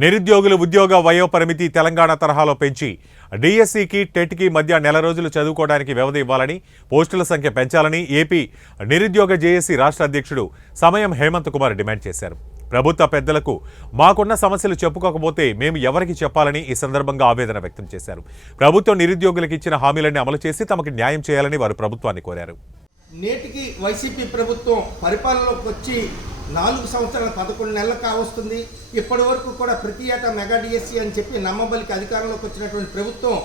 నిరుద్యోగుల ఉద్యోగ వయోపరిమితి తెలంగాణ తరహాలో పెంచి డిఎస్సికి టెట్కి మధ్య నెల రోజులు చదువుకోవడానికి వ్యవధి ఇవ్వాలని పోస్టుల సంఖ్య పెంచాలని ఏపీ నిరుద్యోగ జేఏసీ రాష్ట్ర అధ్యక్షుడు సమయం హేమంత్ కుమార్ డిమాండ్ చేశారు. ప్రభుత్వ పెద్దలకు మాకున్న సమస్యలు చెప్పుకోకపోతే మేము ఎవరికి చెప్పాలని ఈ సందర్భంగా ఆవేదన వ్యక్తం చేశారు. ప్రభుత్వం నిరుద్యోగులకు ఇచ్చిన హామీలన్నీ అమలు చేసి తమకు న్యాయం చేయాలని వారు ప్రభుత్వాన్ని కోరారు. నేటికి వైసీపీ ప్రభుత్వం పరిపాలనలోకి వచ్చి నాలుగు సంవత్సరాల పదకొండు నెలలు కావస్తుంది. ఇప్పటి వరకు కూడా ప్రతి ఏటా మెగా డిఎస్సి అని చెప్పి నమ్మబలికి అధికారంలోకి వచ్చినటువంటి ప్రభుత్వం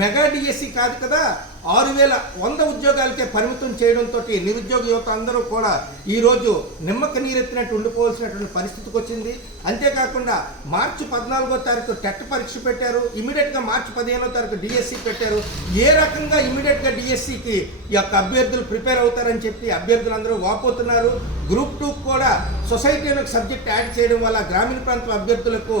మెగా డిఎస్సి కాదు కదా. ఆరు వేల వంద ఉద్యోగాలకే పరిమితం చేయడంతో నిరుద్యోగ యువత అందరూ కూడా ఈరోజు నిమ్మక నీరెత్తినట్టు ఉండిపోవాల్సినటువంటి పరిస్థితికి వచ్చింది. అంతేకాకుండా మార్చి పద్నాలుగో తారీఖు టెట్ పరీక్ష పెట్టారు. ఇమీడియట్గా మార్చి పదిహేనో తారీఖు డిఎస్సి పెట్టారు. ఏ రకంగా ఇమీడియట్గా డిఎస్సికి ఈ యొక్క అభ్యర్థులు ప్రిపేర్ అవుతారని చెప్పి అభ్యర్థులు అందరూ వాపోతున్నారు. గ్రూప్ టూ కూడా సొసైటీ అనే సబ్జెక్ట్ యాడ్ చేయడం వల్ల గ్రామీణ ప్రాంత అభ్యర్థులకు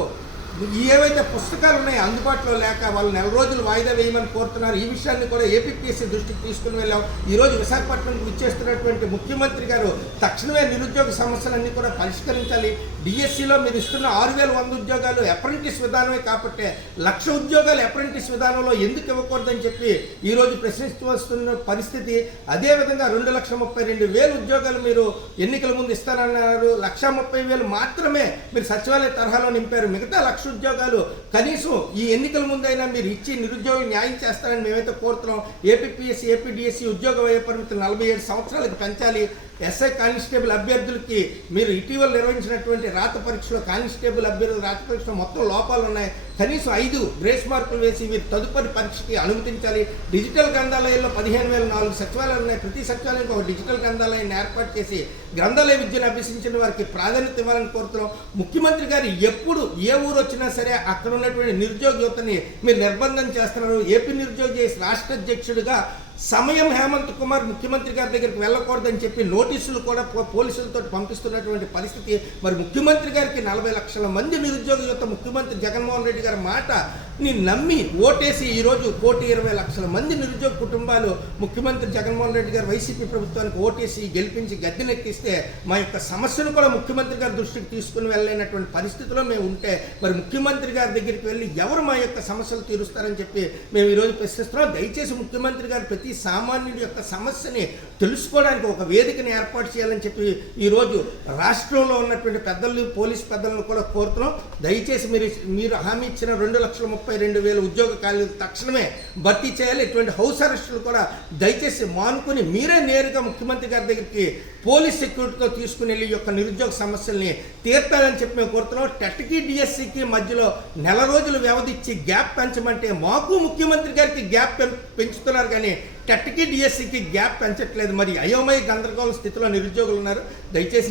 ఏవైతే పుస్తకాలు ఉన్నాయో అందుబాటులో లేక వాళ్ళు నెల రోజులు వాయిదా వేయమని కోరుతున్నారు ఈ విషయాన్ని కూడా ఏపీపీఎస్సీ దృష్టికి తీసుకుని వెళ్ళాం. ఈరోజు విశాఖపట్నంకు ఇచ్చేస్తున్నటువంటి ముఖ్యమంత్రి గారు తక్షణమే నిరుద్యోగ సమస్యలన్నీ కూడా పరిష్కరించాలి. డిఎస్సిలో మీరు ఇస్తున్న ఆరు వేల వంద ఉద్యోగాలు అప్రెంటిస్ విధానమే కాబట్టి లక్ష ఉద్యోగాలు అప్రెంటిస్ విధానంలో ఎందుకు ఇవ్వకూడదని చెప్పి ఈరోజు ప్రశ్నిస్తూ వస్తున్న పరిస్థితి. అదేవిధంగా రెండు లక్షల ముప్పై రెండు వేలు ఉద్యోగాలు మీరు ఎన్నికల ముందు ఇస్తారన్నారు లక్ష ముప్పై వేలు మాత్రమే మీరు సచివాలయ తరహాలో నింపారు. మిగతా లక్ష ఉద్యోగాలు కనీసం ఈ ఎన్నికల ముందైనా మీరు ఇచ్చి నిరుద్యోగులు న్యాయం చేస్తారని మేమైతే కోరుతున్నాం. ఏపీపీఎస్సీ ఏపీడిఎస్సీ ఉద్యోగ వయ పరిమితి నలభై ఏడు సంవత్సరాలకు పెంచాలి. ఎస్ఐ కానిస్టేబుల్ అభ్యర్థులకి మీరు ఇటీవల నిర్వహించినటువంటి రాత పరీక్షలో కానిస్టేబుల్ అభ్యర్థుల రాత పరీక్షలో మొత్తం లోపాలు ఉన్నాయి. కనీసం ఐదు గ్రేస్ మార్కులు వేసి మీరు తదుపరి పరీక్షకి అనుమతించాలి. డిజిటల్ గ్రంథాలయాల్లో పదిహేను వేల నాలుగు సచివాలయాలు ఉన్నాయి. ప్రతి సచివాలయానికి ఒక డిజిటల్ గ్రంథాలయాన్ని ఏర్పాటు చేసి గ్రంథాలయ విద్యను అభ్యసించిన వారికి ప్రాధాన్యత ఇవ్వాలని కోరుతున్నాం. ముఖ్యమంత్రి గారు ఎప్పుడు ఏ ఊరు వచ్చినా సరే అక్కడ ఉన్నటువంటి నిరుద్యోగ యువతని మీరు నిర్బంధం చేస్తున్నారు. ఏపీ నిరుద్యోగ చేసి రాష్ట్ర అధ్యక్షుడిగా సమయం హేమంత్ కుమార్ ముఖ్యమంత్రి గారి దగ్గరికి వెళ్ళకూడదని చెప్పి నోటీసులు కూడా పో- పోలీసులతో పంపిస్తున్నటువంటి పరిస్థితి. మరి ముఖ్యమంత్రి గారికి నలభై లక్షల మంది నిరుద్యోగ యువత ముఖ్యమంత్రి జగన్మోహన్ రెడ్డి గారి మాట ని నమ్మి ఓటేసి ఈరోజు కోటి ఇరవై లక్షల మంది నిరుద్యోగ కుటుంబాలు ముఖ్యమంత్రి జగన్మోహన్ రెడ్డి గారు వైసీపీ ప్రభుత్వానికి ఓటేసి గెలిపించి గద్దెనెక్కిస్తే మా యొక్క సమస్యను కూడా ముఖ్యమంత్రి గారి దృష్టికి తీసుకుని వెళ్ళలేనటువంటి పరిస్థితిలో మేము ఉంటే మరి ముఖ్యమంత్రి గారి దగ్గరికి వెళ్ళి ఎవరు మా యొక్క సమస్యలు తీరుస్తారని చెప్పి మేము ఈరోజు ప్రశ్నిస్తున్నాం. దయచేసి ముఖ్యమంత్రి గారు ప్రతి సామాన్యుడి యొక్క సమస్యని తెలుసుకోవడానికి ఒక వేదికని ఏర్పాటు చేయాలని చెప్పి ఈరోజు రాష్ట్రంలో ఉన్నటువంటి పెద్దలు పోలీస్ పెద్దలను కూడా కోరుతున్నాం. దయచేసి మీరు మీరు హామీ ఇచ్చిన రెండు లక్షల ముప్పై రెండు వేల ఉద్యోగ ఖాళీలు తక్షణమే భర్తీ చేయాలి. ఇటువంటి హౌస్ అరెస్టులు కూడా దయచేసి మానుకొని మీరే నేరుగా ముఖ్యమంత్రి గారి దగ్గరికి పోలీస్ సెక్యూరిటీతో తీసుకుని వెళ్ళి యొక్క నిరుద్యోగ సమస్యల్ని తీర్పాలని చెప్పి మేము కోరుతున్నాం. టెట్కి డిఎస్సికి మధ్యలో నెల రోజులు వ్యవధి ఇచ్చి గ్యాప్ పెంచమంటే మాకు ముఖ్యమంత్రి గారికి గ్యాప్ పెంచుతున్నారు కానీ టెట్కి డిఎస్సికి గ్యాప్ పెంచట్లేదు. మరి అయోమయ గందరగోళ స్థితిలో నిరుద్యోగులు ఉన్నారు. దయచేసి